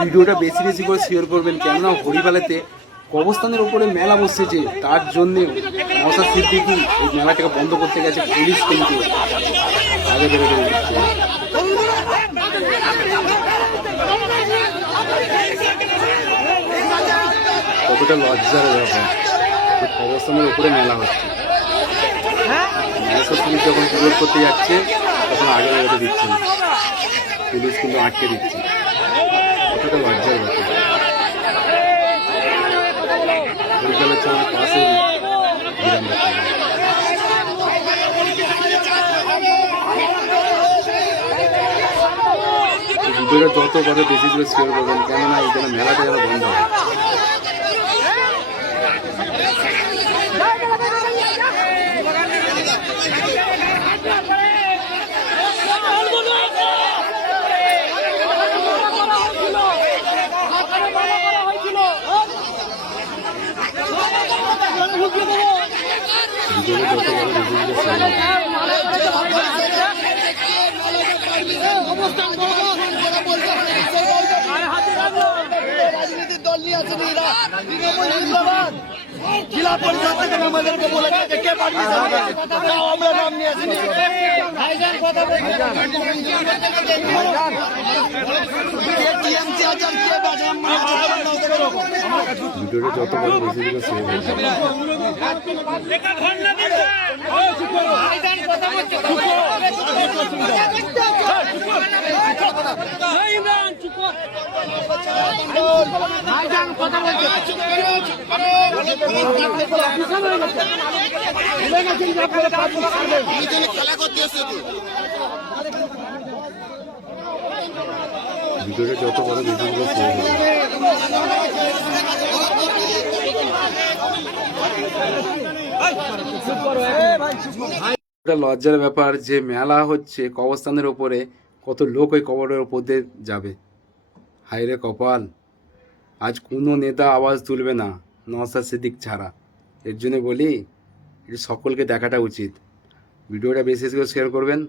ভিডিওটা বেশি বেশি করে শেয়ার করবেন, কেননা হরিপালেতে কবরস্থানের উপরে মেলা বসেছে, তার জন্যে নওশাদ সিদ্দিকী এই মেলাটাকে বন্ধ করতে গেছে, পুলিশ কিন্তু আগে বেরোতে দিচ্ছে। কতটা লজ্জার ব্যাপার, কবরস্থানের উপরে মেলা হচ্ছে, নওশাদ সিদ্দিক যখন বিরোধ করতে যাচ্ছে তখন আগে বেরোতে দিচ্ছে না, পুলিশ কিন্তু আটকে দিচ্ছে। কতটা লজ্জার ব্যাপার। হরিপালের চরের পাশে বিরাম রাখতে হবে। ভিডিওটা যত করে বেশি করে শেয়ার করবেন, কেননা এই জন্য মেলাটা যেন বন্ধ হয়। ভিডিওটা যত করে বেশি করে শেয়ার রাজনীতির দল নিয়ে আসেন এরা, তৃণমূল জিন্দাবাদ। জেলা পরিষদ থেকে আমাদেরকে বলে গেছে কে পারমিশন দিয়েছে, তাও আমরা নাম নিয়ে আসিনি। ভাইজান কথা বলছেন, কে টিএমসি আছেন, কে বাজাম ভিডিওটা যত করে বেশি করে শেয়ার করবেন। ভিডিওটা যত করে বেশি করে শেয়ার করবেন। এটা লজ্জার ব্যাপার যে মেলা হচ্ছে কবরস্থানের ওপরে, কত লোক ওই কবরের ওপর দিয়ে যাবে। হায়রে কপাল, আজ কোনো নেতা আওয়াজ তুলবে না নওশাদ সিদ্দিক ছাড়া। এর জন্য বলি, এটা সকলকে দেখাটা উচিত। ভিডিওটা বেশি বেশি করে শেয়ার করবেন।